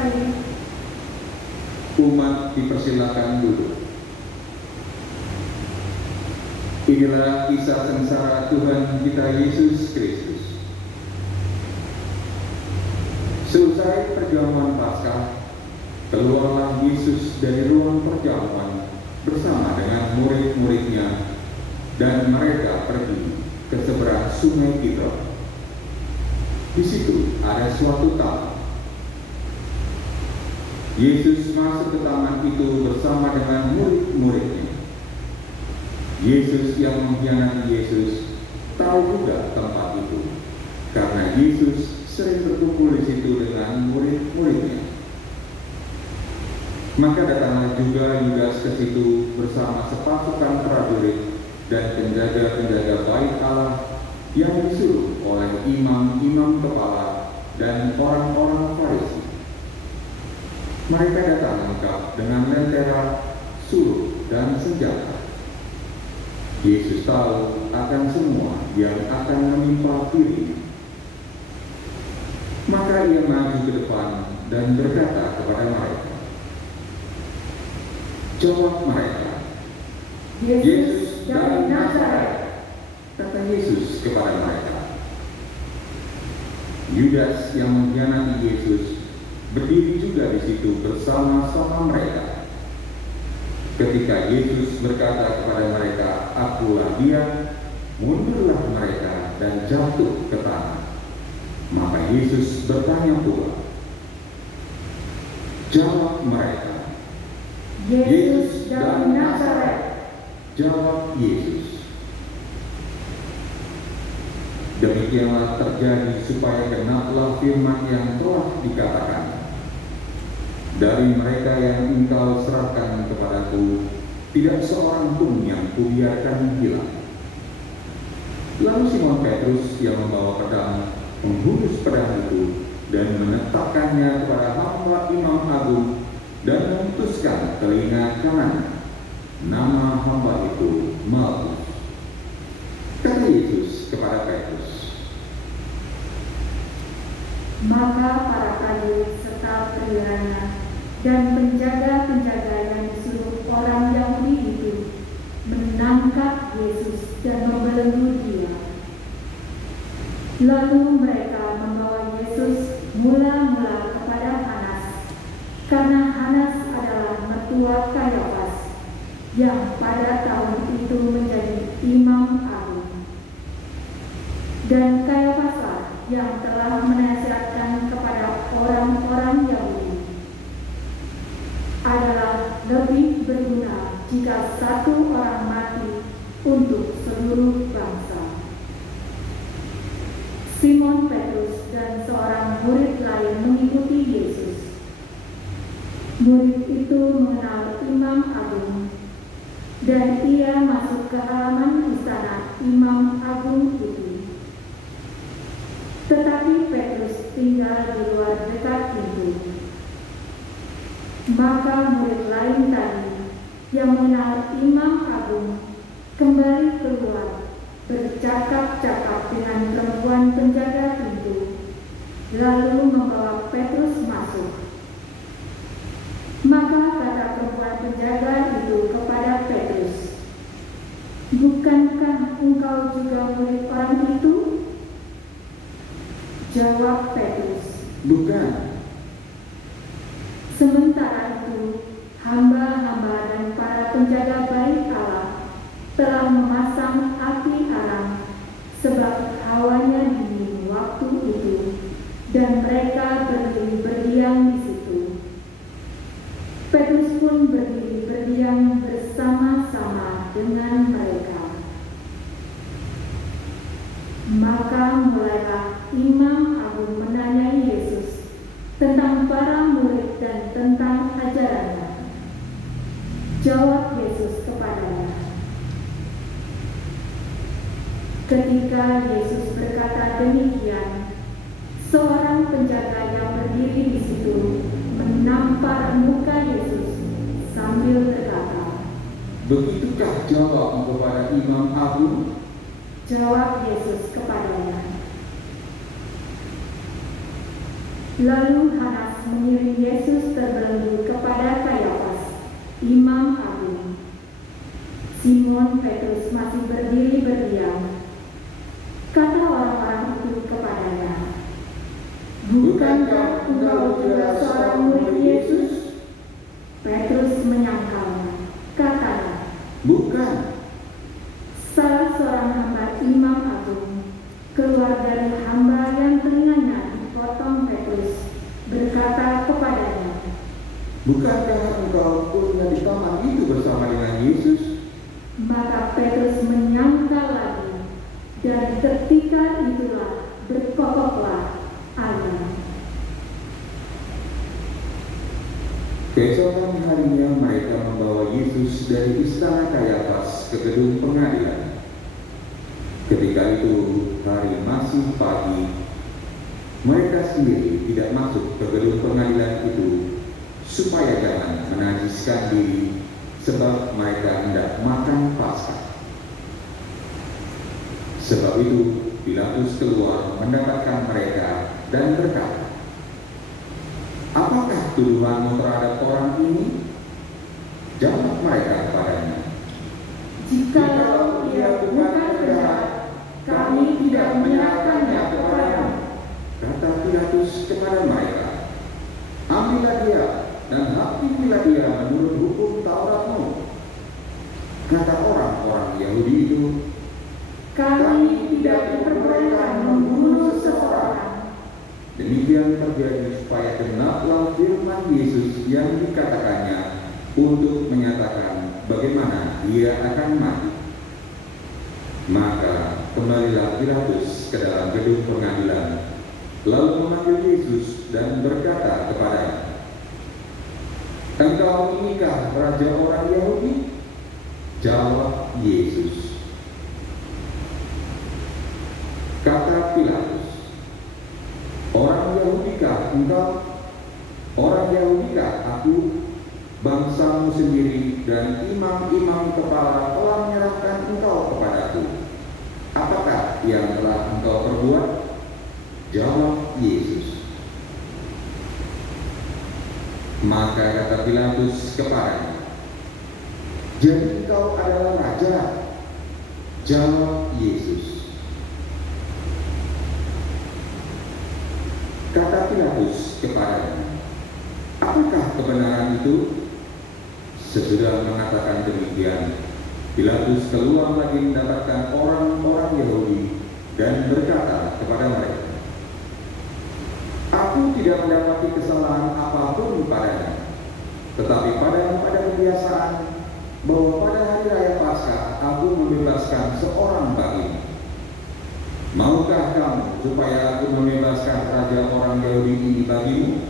saya. Umat dipersilakan duduk. Inilah kisah sengsara Tuhan kita Yesus Kristus. Selesai perjamuan Paskah, keluarlah Yesus dari ruang perjamuan bersama dengan murid-muridnya, dan mereka pergi ke seberang sungai Kidron. Di situ ada suatu taman. Yesus masuk ke taman itu bersama dengan murid-muridnya. Yesus yang mengkhianati Yesus tahu juga tempat itu, karena Yesus sering berkumpul di situ dengan murid-muridnya. Maka datanglah juga Yudas ke situ bersama sepasukan prajurit dan penjaga-penjaga bait Allah yang disuruh oleh imam-imam kepala dan orang-orang Farisi. Mereka datang lengkap dengan lentera, suruh, dan senjata. Yesus tahu akan semua yang akan menimpa dirinya. Maka ia maju ke depan dan berkata kepada mereka. Jawab mereka, Yesus dari Nazaret, kata Yesus kepada mereka. Yudas yang mengkhianati Yesus berdiri juga di situ bersama-sama mereka. Ketika Yesus berkata kepada mereka, "Akulah dia," mundurlah mereka dan jatuh ke tanah. Maka Yesus bertanya pula. Jawab mereka, Yesus dari Nazaret. Jawab Yesus. Demikianlah terjadi supaya genaplah firman yang telah dikatakan. Dari mereka yang engkau serahkan kepadaku, tidak seorang pun yang kubiarkan hilang. Lalu Simon Petrus yang membawa pedang menghunus pedang itu dan menetapkannya kepada hamba imam agung dan memutuskan telinga kanan. Nama hamba itu Malkus. Kata Yesus kepada Petrus. Maka para prajurit serta perwiranya dan penjaga-penjaga yang disuruh orang Yahudi itu menangkap Yesus dan membelenggu dia. Lalu mereka membawa Yesus mula-mula kepada Hanas, karena Hanas adalah mertua Kayafas, yang pada tahun itu menjadi imam agung. Dan Kayafaslah yang telah menasihatkan kepada orang-orang Yahudi adalah lebih berguna jika satu orang mati untuk seluruh bangsa. Simon Petrus dan seorang murid lain mengikuti Yesus. Murid itu mengenal imam agung, dan ia masuk ke halaman istana imam agung itu. Tetapi Petrus tinggal di luar dekat pintu. Maka murid lain tadi yang mengenal imam agung kembali keluar, bercakap-cakap dengan perempuan penjaga pintu, lalu membawa Petrus masuk. Maka kata perempuan penjaga itu kepada Petrus, "Bukankah engkau juga murid orang itu?" Jawab Petrus, "Bukan." Sementara itu, hamba-hamba dan para penjaga bait Allah telah memasang api arang, sebab hawanya dingin waktu itu, dan mereka berdiri berdiam di situ. Petrus pun berdiri berdiam bersama-sama dengan mereka. Maka mulailah imam agung menanyai Yesus tentang para murid dan tentang ajarannya. Jawab Yesus kepadanya. Ketika Yesus berkata demikian, seorang penjaga yang berdiri di situ menampar muka Yesus sambil berkata, "Begitukah jawabmu kepada imam agung?" Jawab Yesus kepadanya. Lalu Hanas mengirim Yesus berkata kepadanya, "Bukankah engkau kuliah di taman itu bersama dengan Yesus?" Maka Petrus menyangkal lagi, dan ketika itulah berkokoklah air. Keesokan harinya mereka membawa Yesus dari istana Kayafas ke gedung pengadilan. Ketika itu hari masih pagi, mereka sendiri tidak masuk ke gedung pengadilan itu supaya jangan menajiskan diri, sebab mereka hendak makan Paskah. Sebab itu Pilatus keluar mendapatkan mereka dan berkata, "Apakah tuduhanmu terhadap orang ini?" Jawab mereka kepadanya, Jikalau ia bukan penjahat, kami tidak menyerahkannya kepadamu. Kata Pilatus kepada mereka, "Ambillah dia dan hakimilah dia menurut hukum Tauratmu." Kata orang-orang Yahudi itu, Kami tidak diperbolehkan membunuh seseorang. Demikian terjadi supaya genaplah firman Yesus yang dikatakannya untuk menyatakan bagaimana ia akan mati. Maka kembalilah Pilatus ke dalam gedung pengadilan, lalu memanggil Yesus dan berkata kepadanya, "Engkau inikah raja orang Yahudi?" Jawab Yesus. Kata Pilatus, "Orang Yahudikah engkau? Orang Yahudikah aku? Bangsamu sendiri dan imam-imam kepala telah menyerahkan engkau kepadaku. Apakah yang telah engkau perbuat?" Jawab Yesus. Maka kata Pilatus kepadanya, "Jadi engkau adalah raja?" Jawab Yesus. Kata Pilatus kepadanya, "Apakah kebenaran itu?" Sesudah mengatakan demikian, Pilatus keluar lagi mendapatkan orang-orang Yahudi dan berkata kepada mereka, "Aku tidak mendapati kesalahan apapun padanya, tetapi pada kebiasaan bahwa pada hari raya Paskah aku membebaskan seorang bagimu. Maukah kamu supaya aku membebaskan raja orang Yahudi ini bagimu?"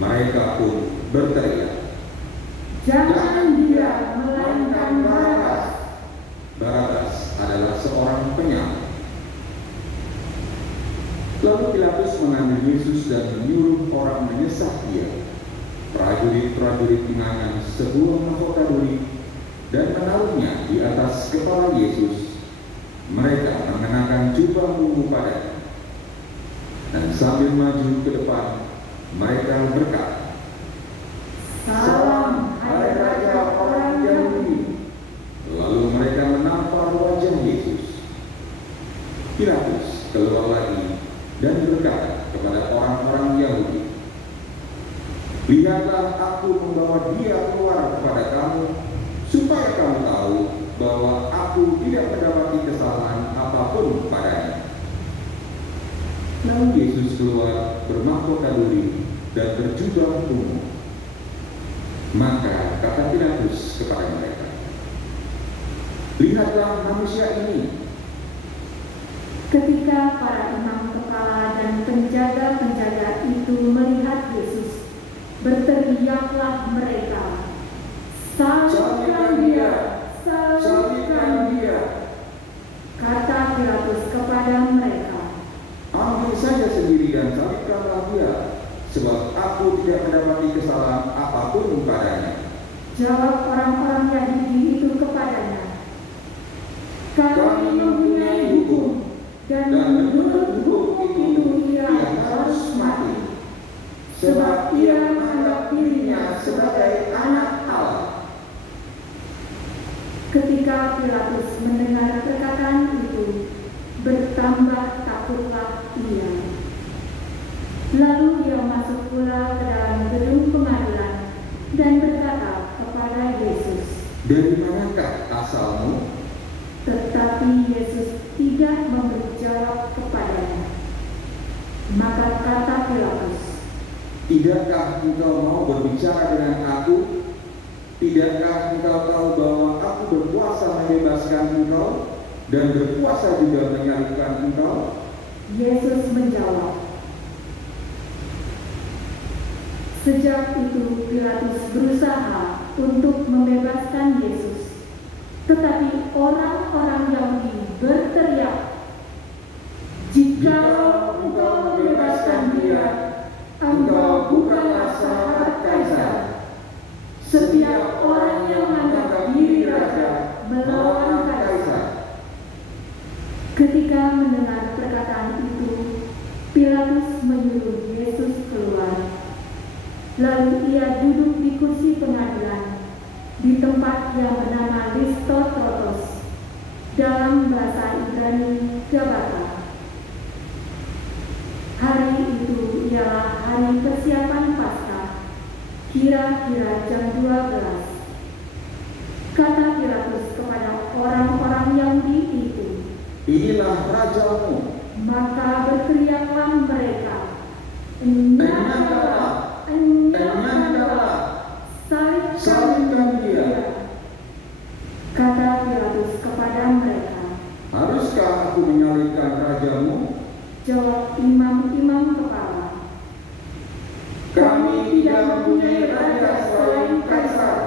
Mereka pun berteriak, Jangan dia, melainkan Barabas. Barabas adalah seorang penyamun. Lalu Pilatus mengambil Yesus dan menyuruh orang menyesah dia. Prajurit-prajurit mengangan sebuah mahkota duri dan menaruhnya di atas kepala Yesus. Mereka mengenakan jubah ungu padanya, dan sambil maju ke depan, mereka berkata, Salam, hai Raja orang Yahudi. Lalu mereka menampar wajah Yesus. Pilatus keluar lagi dan berkata kepada orang-orang Yahudi, "Lihatlah, aku membawa dia keluar kepada kamu, supaya kamu tahu bahwa aku tidak mendapati kesalahan apapun padanya." Lalu Yesus keluar bermahkota duri dan berjubah ungu. Maka kata Pilatus kepada mereka, "Lihatlah manusia ini." Ketika para imam kepala dan penjaga-penjaga itu melihat Yesus, berteriaklah mereka, "Salibkan dia! Salibkan dia!" Kata Pilatus kepada mereka, "Ambil saja sendiri dan salibkanlah dia, sebab aku tidak mendapati kesalahan apapun padanya." Jawab orang-orang Yahudi itu kepadanya, "Kami mempunyai hukum, dan menurut hukum itu ia harus mati, sebab ia menganggap dirinya sebagai anak Allah." Ketika Pilatus mendengar perkataan itu, bertambah takutlah ia. Lalu ia masuk pula ke dalam gedung pengadilan dan berkata kepada Yesus, "Dari manakah asalmu?" Tetapi Yesus tidak memberi jawab kepadanya. Maka kata Pilatus, Tidakkah engkau mau berbicara dengan aku? Tidakkah engkau tahu bahwa aku berkuasa membebaskan engkau dan berkuasa juga menyalibkan engkau?" Yesus menjawab. Sejak itu Pilatus berusaha untuk membebaskan Yesus, tetapi orang-orang Yahudi berteriak, "Jika engkau membebaskan dia, engkau bukanlah sahabat Kaisar. Setiap orang yang menganggap diri raja melawan Kaisar." Ketika mendengar perkataan itu, Pilatus menyuruh Yesus keluar. Lalu ia duduk di kursi pengadilan di tempat yang bernama Listotrotos, dalam bahasa Ibrani Gabata. Hari itu ialah hari persiapan Paskah, kira-kira jam 12. Kata Pilatus kepada orang-orang Yahudi itu, "Inilah rajamu." Maka berteriaklah mereka, "Enyahkanlah, enyahkanlah, salibkan dia." Kata Pilatus kepada mereka, "Haruskah aku menyalibkan rajamu?" Jawab imam-imam kepala, "Kami tidak mempunyai raja selain Kaisar."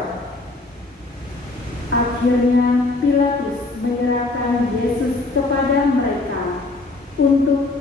Akhirnya Pilatus menyerahkan Yesus kepada mereka untuk